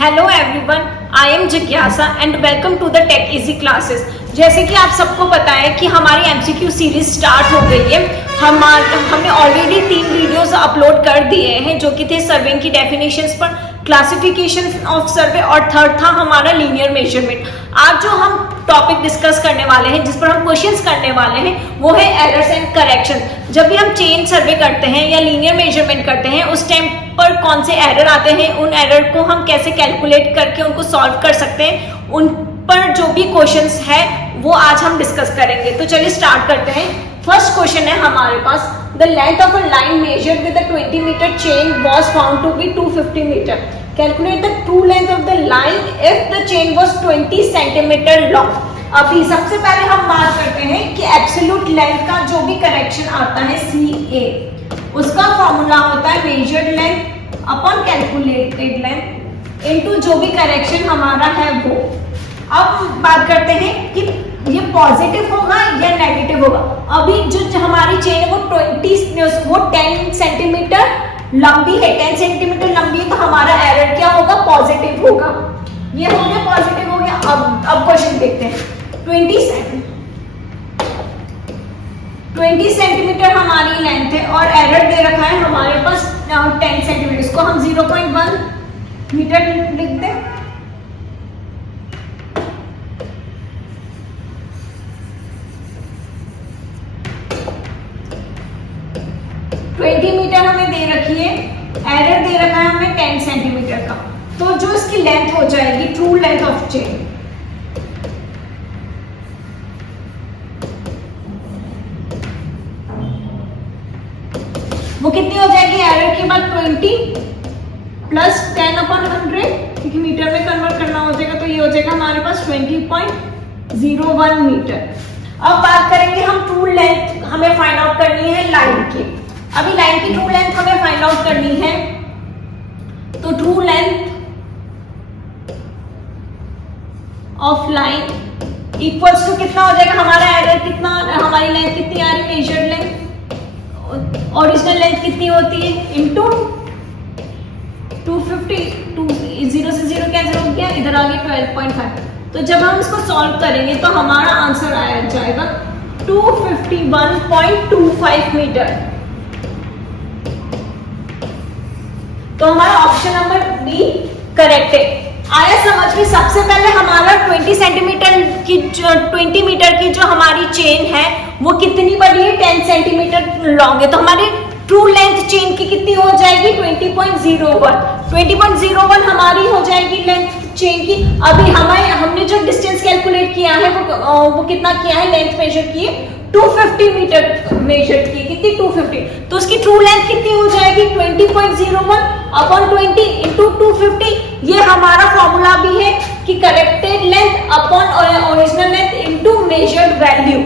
Hello everyone, I am जिज्ञासा and welcome to the tech easy classes. जैसे कि आप सबको पता है कि हमारी एमसीक्यू सीरीज स्टार्ट हो गई है। हमने ऑलरेडी 3 वीडियोस अपलोड कर दिए हैं जो कि थे सर्विंग की डेफिनेशंस पर, क्लासिफिकेशन ऑफ सर्वे और थर्ड था हमारा लीनियर मेजरमेंट। आज जो हम टॉपिक डिस्कस करने वाले हैं, जिस पर हम क्वेश्चंस करने वाले हैं, वो है एरर्स एंड करेक्शन। जब भी हम चेन सर्वे करते हैं या लीनियर मेजरमेंट करते हैं, उस टाइम पर कौन से एरर आते हैं, उन एरर को हम कैसे कैलकुलेट करके उनको सॉल्व कर सकते हैं, उन पर जो भी क्वेश्चंस है वो आज हम डिस्कस करेंगे। तो चलिए स्टार्ट करते हैं। फर्स्ट क्वेश्चन है हमारे पास, the length of a line measured with a 20 metre chain was found to be 250 metre. Calculate the true length of the line if the chain was 20 centimetre long. अभी सबसे पहले हम बात करते हैं कि एब्सोल्यूट लेंथ का जो भी करेक्शन आता है CA, उसका फॉर्मूला होता है measured length upon calculated length into जो भी करेक्शन हमारा है वो। अब बात करते हैं कि ये पॉजिटिव होगा या नेगेटिव होगा। अभी जो हमारी चेन है वो 10 सेंटीमीटर लंबी है, 10 सेंटीमीटर लंबी है, तो हमारा एरर क्या होगा? पॉजिटिव होगा। ये हो गया, पॉजिटिव हो गया। अब क्वेश्चन देखते हैं। 20 सेंटीमीटर हमारी लेंथ है और एरर दे रखा है हमारे पास 10 सेंटीमीटर। इसको हम 0.1 मीटर लिख दें। मीटर हमें दे रखी है, एरर दे रखा है हमें 10 सेंटीमीटर का। तो जो इसकी लेंथ हो जाएगी, ट्रू लेंथ ऑफ चेन, वो कितनी हो जाएगी? एरर के बाद 20 प्लस 10/100, क्योंकि मीटर में कन्वर्ट करना हो जाएगा, तो ये हो जाएगा हमारे पास 20.01 मीटर। अब बात करेंगे हम ट्रू लेंथ हमें फाइंड आउट करनी है लाइन की। अभी लाइन की ट्रू लेंथ हमें फाइंड आउट करनी है, तो true length of line equals to कितना हो जाएगा? हमारा एरर कितना, हमारी लेंथ कितनी आ रही? मेजर्ड लेंथ, ओरिजिनल लेंथ कितनी होती है? इनटू 250। 0 से 0 कैंसिल हो गया, इधर आ गया 12.5। तो जब हम इसको सॉल्व करेंगे तो हमारा आंसर आया जाएगा 251.25 मीटर। तो हमारा ऑप्शन नंबर बी करेक्ट है। आया समझ में? सबसे पहले हमारा 20 सेंटीमीटर की 20 मीटर की जो हमारी चेन है वो कितनी बड़ी है? 10 सेंटीमीटर लॉन्ग है। तो हमारी ट्रू लेंथ चेन की कितनी हो जाएगी? 20.01। 20.01 हमारी हो जाएगी लेंथ चेन की। अभी हमने जो डिस्टेंस कैलकुलेट किया है वो कितना किया है? लेंथ मेजर की है 250 मीटर मेजर की। कितनी? 250। तो उसकी ट्रू लेंथ कितनी हो जाएगी? 20.01 अपॉन 20 इंटू 250। ये हमारा फॉर्मूला भी है कि corrected length upon original length into measured value.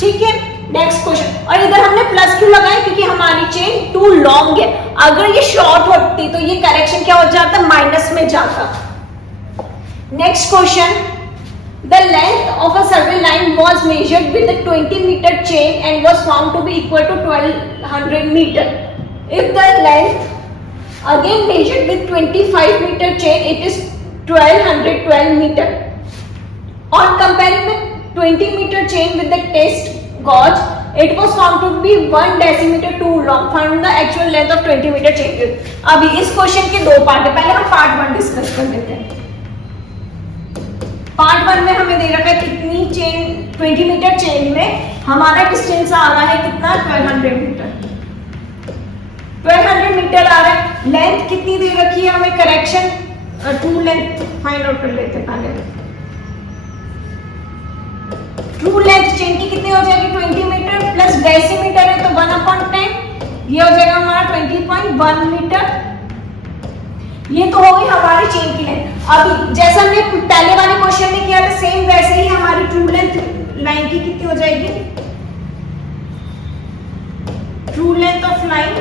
ठीक है, नेक्स्ट क्वेश्चन। और इधर हमने प्लस क्यों लगाया? क्योंकि हमारी चेन टू लॉन्ग है। अगर ये शॉर्ट होती तो ये करेक्शन क्या हो जाता? माइनस में जाता। Next question, the length of a survey line was measured with a 20 meter chain and was found to be equal to 1200 meter. If the length again measured with 25 meter chain, it is 1212 meter. On comparing the 20 meter chain with the test gauge, it was found to be 1 decimeter too long. Find the actual length of 20 meter chain. अभी इस question के दो part है, पहले हम part 1 discuss कर लेते हैं। पार्ट 1 में हमें दे रखा है कितनी चेन, 20 मीटर चेन में हमारा डिस्टेंस आ रहा है कितना? 1200 मीटर। 1200 मीटर आ रहा है। लेंथ कितनी दे रखी है हमें? Correction true length find out कर लेते हैं पहले। ट्रू लेंथ चेन की कितनी हो जाएगी? 20 मीटर प्लस डेसीमीटर है तो 1/10, ये हो जाएगा हमारा 20.1 मीटर। ये तो हो गई हमारी चेन की लेंथ। अभी जैसा हमने पहले वाले क्वेश्चन में किया था, सेम वैसे ही हमारी ट्रू लेंथ लाइन की कितनी हो जाएगी? True length of line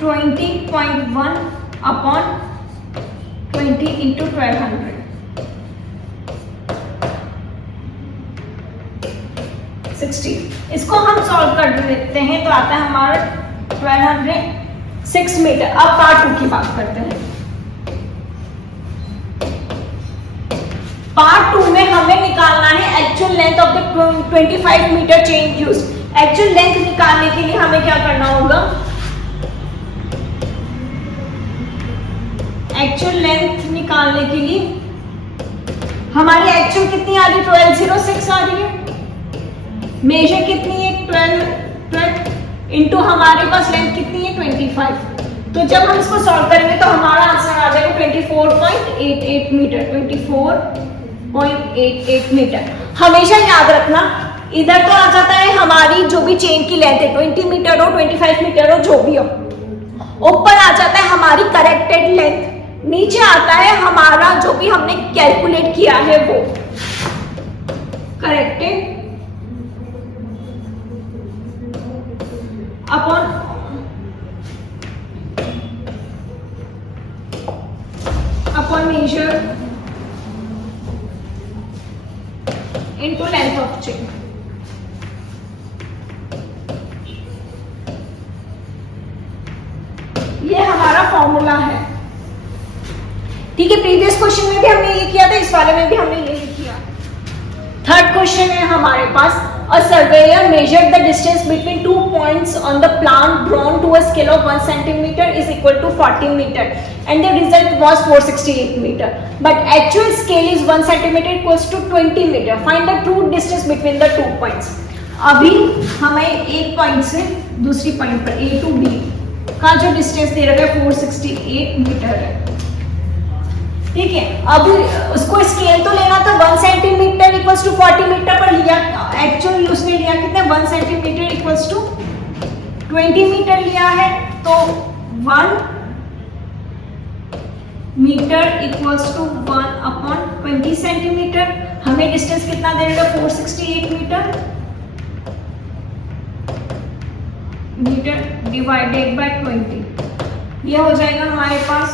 20.1 upon 20 into 1200, 60। इसको हम सॉल्व कर देते हैं तो आता है हमारा 1200 6 मीटर। अब पार्ट 2 की बात करते हैं। पार्ट 2 में हमें निकालना है actual length of the 25 metre chain use. Actual length निकालने के लिए हमें क्या करना होगा? एक्चुअल लेंथ निकालने के लिए हमारी एक्चुअल कितनी आ रही है? 1206 आ रही है। मेजर कितनी है? 12 इंटू हमारे पास लेंथ कितनी है? 25। तो जब हम इसको सॉल्व करेंगे तो हमारा आंसर आ जाएगा 24.88 मीटर। 24.88 मीटर। हमेशा याद रखना, इधर तो आ जाता है हमारी जो भी चेन की लेंथ है, 20 मीटर हो, 25 मीटर हो, जो भी हो। ऊपर आ जाता है हमारी करेक्टेड लेंथ, नीचे आता है हमारा जो भी हमने कैलकुलेट किया है वो corrected upon measure into length of chain. ये हमारा फॉर्मूला है। ठीक है, प्रीवियस क्वेश्चन में भी हमने ये किया था, इस वाले में भी हमने यही किया। थर्ड क्वेश्चन है हमारे पास, a surveyor measured the distance between 2 points on the plan drawn to a scale of 1 centimetre is equal to 40 metre and the result was 468 metre, but actual scale is 1 centimetre equals to 20 metre. Find the true distance between the 2 points. अभी हमें एक point से दूसरी point पर A to B का जो distance दे रखा है 468 मीटर है। ठीक है, अब उसको स्केल तो लेना था 1 सेंटीमीटर इक्वल्स टू 40 मीटर पर लिया, एक्चुअल उसने लिया कितने? 1 सेंटीमीटर इक्वल्स टू 20 मीटर लिया है। तो 1 metre equals to 1 upon 20 centimetre. हमें डिस्टेंस कितना दे रहा है? 468 मीटर डिवाइडेड बाय 20। ये हो जाएगा हमारे पास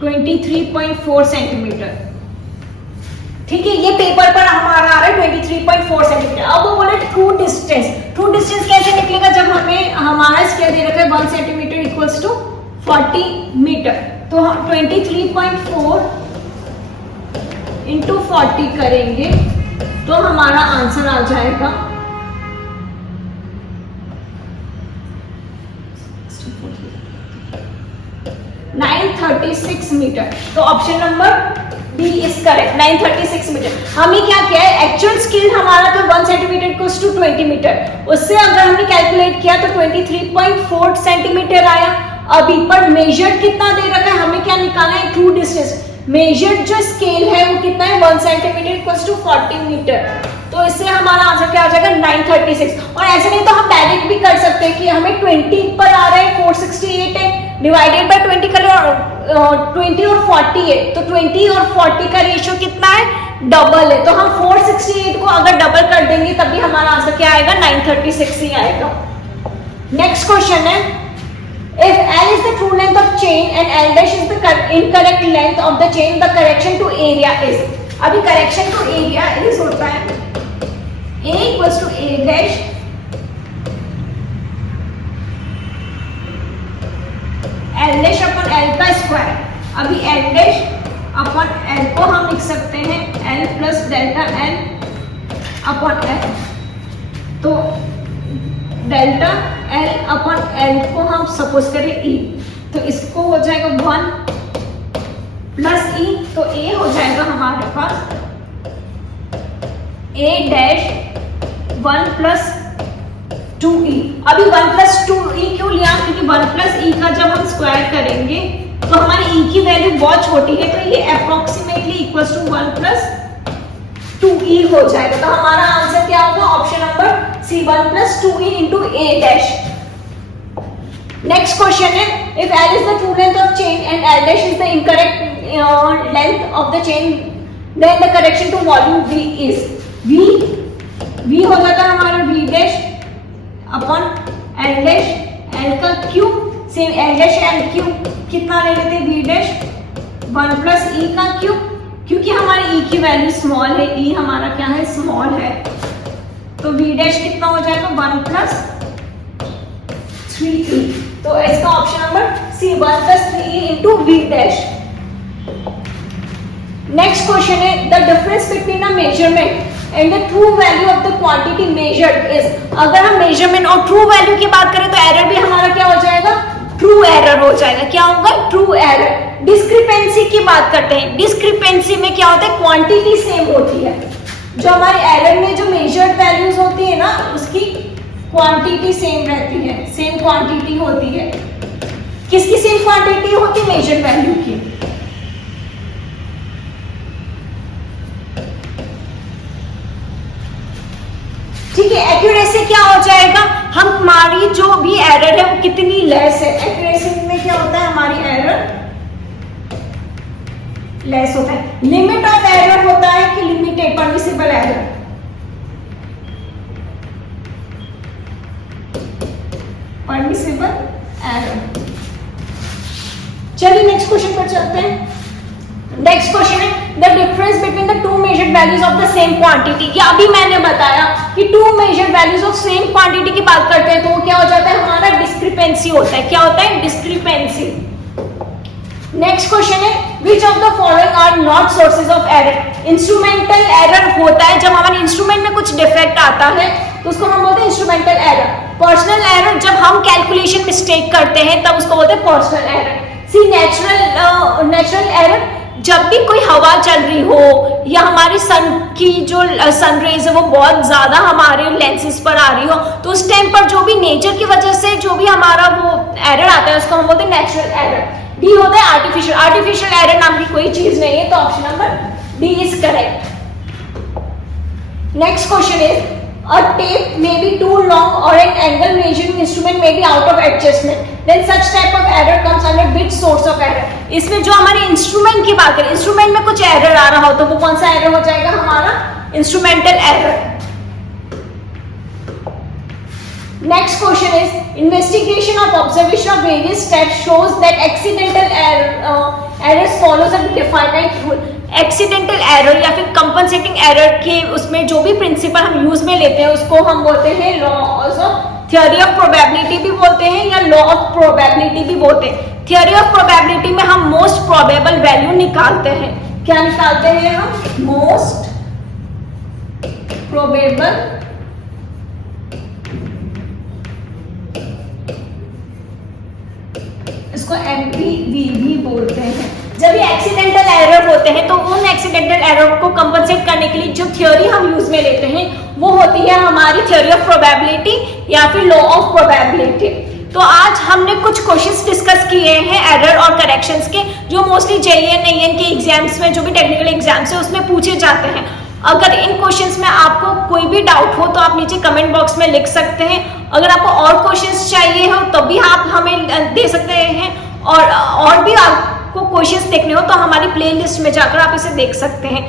23.4 सेंटीमीटर। ठीक है, ये पेपर पर हमारा आ रहा है 23.4 सेंटीमीटर। अब वो बोले ट्रू डिस्टेंस। ट्रू डिस्टेंस कैसे निकलेगा? जब हमें हमारा स्केल दे रखा है 1 सेंटीमीटर इक्वल्स टू 40 मीटर, तो हम 23.4 इंटू 40 करेंगे तो हमारा आंसर आ जाएगा 936 मीटर। तो option number B is correct, 936 metre. हमें क्या किया है? एक्चुअल स्केल हमारा तो 1 सेंटीमीटर इक्वल्स टू 20 मीटर, उससे अगर हमने कैलकुलेट किया तो 23.4 सेंटीमीटर आया। अभी पर मेजर्ड कितना दे रखा है? हमें क्या निकालना है? True distance. मेजर्ड जो स्केल है वो कितना है? 1 सेंटीमीटर इक्वल्स टू 40 मीटर। तो इससे हमारा आंसर क्या आ जाएगा? 936। और ऐसे नहीं तो हम डायरेक्ट भी कर सकते हैं कि हमें 20 पर आ रहा है, 468 है, डिवाइडेड बाय 20 करें और 20 और 40 है, तो 20 और 40 का रेशियो कितना है? डबल है। तो हम 468 को अगर डबल कर देंगे तभी हमारा आंसर क्या आएगा? 936 ही आएगा। नेक्स्ट क्वेश्चन है, if L is the true length of chain and L dash is the incorrect length of the chain, the correction to area is। अभी correction to area is होता है A equals to A dash L dash upon L का square. अभी L dash अपन L को हम लिख सकते हैं L प्लस डेल्टा L अपन L। तो डेल्टा L अपन L को हम सपोज करें E, तो इसको हो जाएगा 1 प्लस E, तो A हो जाएगा हमारे पास A डैश 1 प्लस 2E। अभी 1 प्लस 2E क्यों लिया? क्योंकि 1 प्लस E का जब हम स्क्वायर करेंगे तो हमारी E की वैल्यू बहुत छोटी है, तो ये approximately equals to 1 plus 2E हो जाएगा। तो हमारा आंसर क्या होगा? Option number C, 1 plus 2E into A dash. Next question है, if L is the true length of chain and L dash is the incorrect length of the chain, then the correction to volume V is V हो जाता है हमारा V dash अपन L dash, L का cube, same L dash L cube कितना ले लेते हैं? V dash 1 plus E का क्यूब, क्योंकि हमारे E की वैल्यू स्मॉल है, E हमारा क्या है? स्मॉल है, तो V डैश कितना हो जाएगा? 1 प्लस 3e। तो इसका option number C 1 + 3e into v dash. Next question है the difference between a measurement and the true value of the quantity measured is. अगर हम मेजरमेंट और ट्रू वैल्यू की बात करें तो एरर भी हमारा क्या हो जाएगा, ट्रू एरर हो जाएगा। क्या होगा, ट्रू एरर। डिस्क्रिपेंसी की बात करते हैं, डिस्क्रिपेंसी में क्या होता है, क्वांटिटी सेम होती है। जो हमारे एरर में जो मेजर्ड वैल्यूज होती है ना, उसकी क्वांटिटी सेम रहती है, सेम क्वांटिटी होती है। किसकी सेम क्वांटिटी होती है, मेजर्ड वैल्यू की। ठीक है, एक्यूरेसी क्या हो जाएगा, हमारी जो भी एरर है वो कितनी लेस है। एक्यूरेसी में क्या होता है, हमारी एरर लेस होता है। लिमिट ऑफ एरर होता है कि limited permissible error. Permissible error. चलिए नेक्स्ट क्वेश्चन पर चलते हैं। नेक्स्ट क्वेश्चन है the difference between the two measured values of the same quantity. ये अभी मैंने बताया कि two measured values of same quantity की बात करते हैं तो वो क्या हो जाता है, हमारा डिस्क्रिपेंसी होता है। क्या होता है, डिस्क्रिपेंसी। नेक्स्ट क्वेश्चन है which of the following are not sources of error. Instrumental error होता है जब हमारे इंस्ट्रूमेंट में कुछ डिफेक्ट आता है तो उसको हम बोलते हैं इंस्ट्रूमेंटल एरर। पर्सनल एरर जब हम कैलकुलेशन मिस्टेक करते हैं तब उसको बोलते हैं personal error. C natural error जब भी कोई हवा चल रही हो या हमारी सन की जो सन रेज है वो बहुत ज्यादा हमारे लेंसेज पर आ रही हो तो उस टाइम पर जो भी नेचर की वजह से जो भी हमारा वो एरर आता है उसको हम बोलते हैं नेचुरल एरर। डी होता है आर्टिफिशियल। आर्टिफिशियल एरर नाम की कोई चीज नहीं है, तो option number D is correct. Next question is a tape may be too long or an angle measuring instrument may be out of adjustment, then such type of error comes under which source of error। इसमें जो हमारे instrument की बात करें, instrument में कुछ error आ रहा हो तो वो कौन सा एरर हो जाएगा, हमारा instrumental error. Next question is investigation of observation of various steps shows that accidental errors follows a definite rule. Accidental error या फिर कंपनसेटिंग एरर के उसमें जो भी प्रिंसिपल हम यूज में लेते हैं उसको हम बोलते हैं laws of theory of probability भी बोलते हैं या लॉ ऑफ प्रोबेबिलिटी भी बोलते हैं। थ्योरी ऑफ प्रोबेबिलिटी में हम मोस्ट प्रोबेबल वैल्यू निकालते हैं। क्या निकालते हैं हम, मोस्ट प्रोबेबल इसको एमपीवी भी बोलते हैं। जब ये एक्सीडेंटल एरर होते हैं तो उन एक्सीडेंटल एरर को कंपनसेट करने के लिए जो थ्योरी हम यूज में लेते हैं वो होती है हमारी थ्योरी ऑफ प्रोबेबिलिटी या फिर लॉ ऑफ प्रोबेबिलिटी। तो आज हमने कुछ क्वेश्चंस डिस्कस किए हैं एरर और करेक्शंस के, जो मोस्टली जेईई नेईएन के एग्जाम्स में जो भी टेक्निकल एग्जाम्स है उसमें पूछे जाते हैं। अगर इन क्वेश्चंस में आपको कोई भी डाउट हो तो आप नीचे कमेंट बॉक्स में लिख सकते हैं। अगर आपको और क्वेश्चंस चाहिए हो तो भी आप हमें दे सकते हैं, और भी आपको क्वेश्चंस देखने हो तो हमारी प्लेलिस्ट में जाकर आप इसे देख सकते हैं।